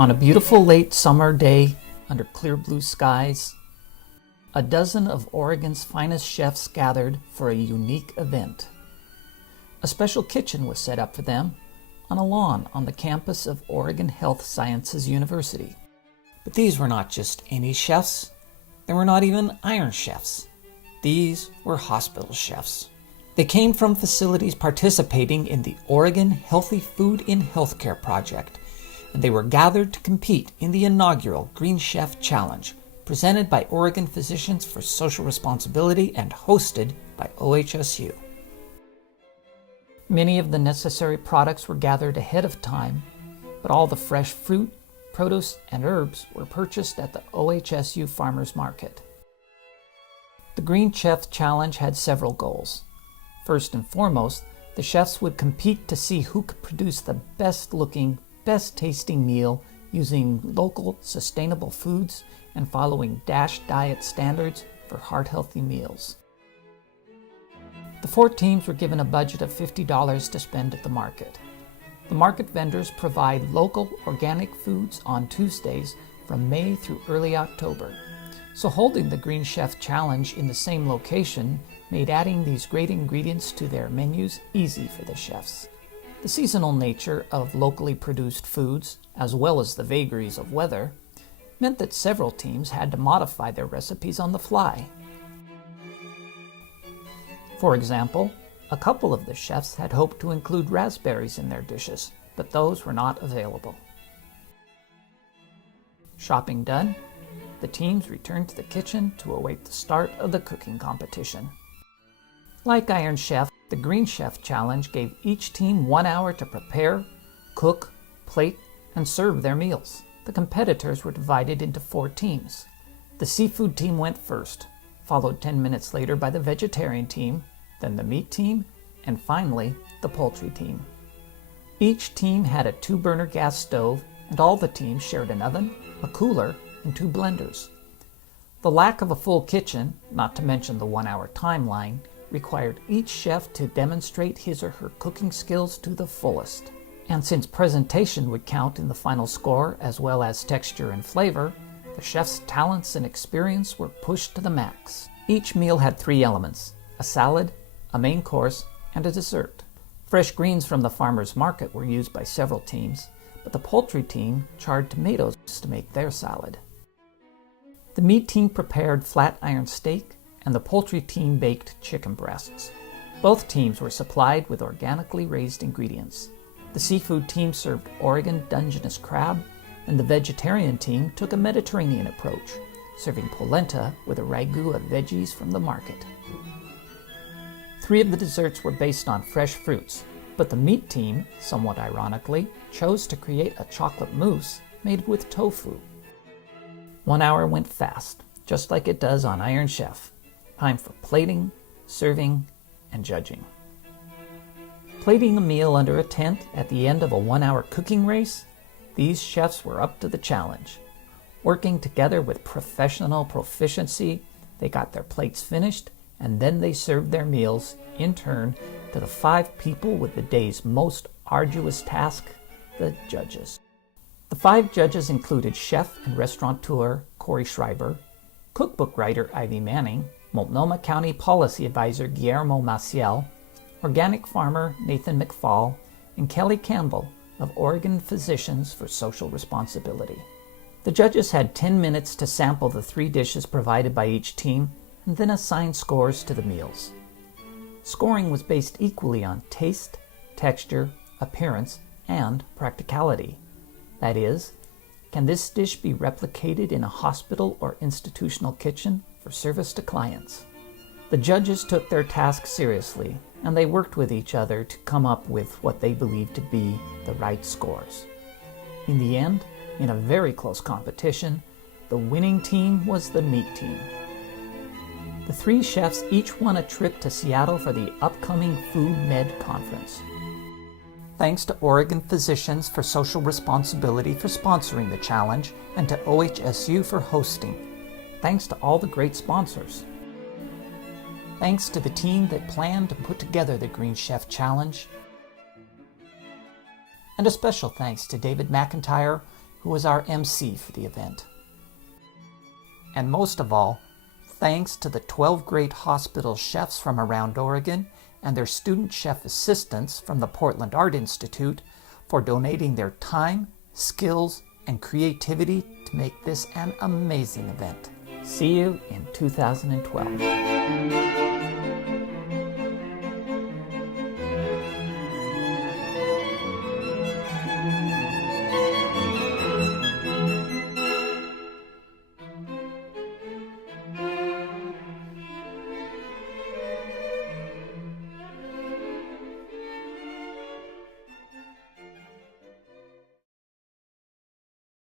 On a beautiful late summer day under clear blue skies, a dozen of Oregon's finest chefs gathered for a unique event. A special kitchen was set up for them on a lawn on the campus of Oregon Health Sciences University. But these were not just any chefs. They were not even Iron Chefs. These were hospital chefs. They came from facilities participating in the Oregon Healthy Food in Healthcare project, and they were gathered to compete in the inaugural Green Chef Challenge, presented by Oregon Physicians for Social Responsibility and hosted by OHSU. Many of the necessary products were gathered ahead of time, but all the fresh fruit, produce, and herbs were purchased at the OHSU Farmers Market. The Green Chef Challenge had several goals. First and foremost, the chefs would compete to see who could produce the best-looking, best-tasting meal using local, sustainable foods and following DASH diet standards for heart-healthy meals. The 4 teams were given a budget of $50 to spend at the market. The market vendors provide local organic foods on Tuesdays from May through early October. So holding the Green Chef Challenge in the same location made adding these great ingredients to their menus easy for the chefs. The seasonal nature of locally produced foods, as well as the vagaries of weather, meant that several teams had to modify their recipes on the fly. For example, a couple of the chefs had hoped to include raspberries in their dishes, but those were not available. Shopping done, the teams returned to the kitchen to await the start of the cooking competition. Like Iron Chef, the Green Chef Challenge gave each team 1 hour to prepare, cook, plate, and serve their meals. The competitors were divided into 4 teams. The seafood team went first, followed 10 minutes later by the vegetarian team, then the meat team, and finally, the poultry team. Each team had a 2-burner gas stove, and all the teams shared an oven, a cooler, and 2 blenders. The lack of a full kitchen, not to mention the 1-hour timeline, required each chef to demonstrate his or her cooking skills to the fullest. And since presentation would count in the final score as well as texture and flavor, the chef's talents and experience were pushed to the max. Each meal had 3 elements: a salad, a main course, and a dessert. Fresh greens from the farmer's market were used by several teams, but the poultry team charred tomatoes to make their salad. The meat team prepared flat iron steak, and the poultry team baked chicken breasts. Both teams were supplied with organically raised ingredients. The seafood team served Oregon Dungeness crab, and the vegetarian team took a Mediterranean approach, serving polenta with a ragu of veggies from the market. 3 of the desserts were based on fresh fruits, but the meat team, somewhat ironically, chose to create a chocolate mousse made with tofu. 1 hour went fast, just like it does on Iron Chef. Time for plating, serving, and judging. Plating a meal under a tent at the end of a 1-hour cooking race, these chefs were up to the challenge. Working together with professional proficiency, they got their plates finished, and then they served their meals, in turn, to the 5 people with the day's most arduous task, the judges. The 5 judges included chef and restaurateur Corey Schreiber, cookbook writer Ivy Manning, Multnomah County Policy Advisor Guillermo Maciel, organic farmer Nathan McFall, and Kelly Campbell of Oregon Physicians for Social Responsibility. The judges had 10 minutes to sample the 3 dishes provided by each team and then assign scores to the meals. Scoring was based equally on taste, texture, appearance, and practicality. That is, can this dish be replicated in a hospital or institutional kitchen for service to clients? The judges took their task seriously, and they worked with each other to come up with what they believed to be the right scores. In the end, in a very close competition, the winning team was the meat team. The 3 chefs each won a trip to Seattle for the upcoming Food Med Conference. Thanks to Oregon Physicians for Social Responsibility for sponsoring the challenge, and to OHSU for hosting. Thanks to all the great sponsors. Thanks to the team that planned and put together the Green Chef Challenge. And a special thanks to David McIntyre, who was our MC for the event. And most of all, thanks to the 12 great hospital chefs from around Oregon and their student chef assistants from the Portland Art Institute for donating their time, skills, and creativity to make this an amazing event. See you in 2012.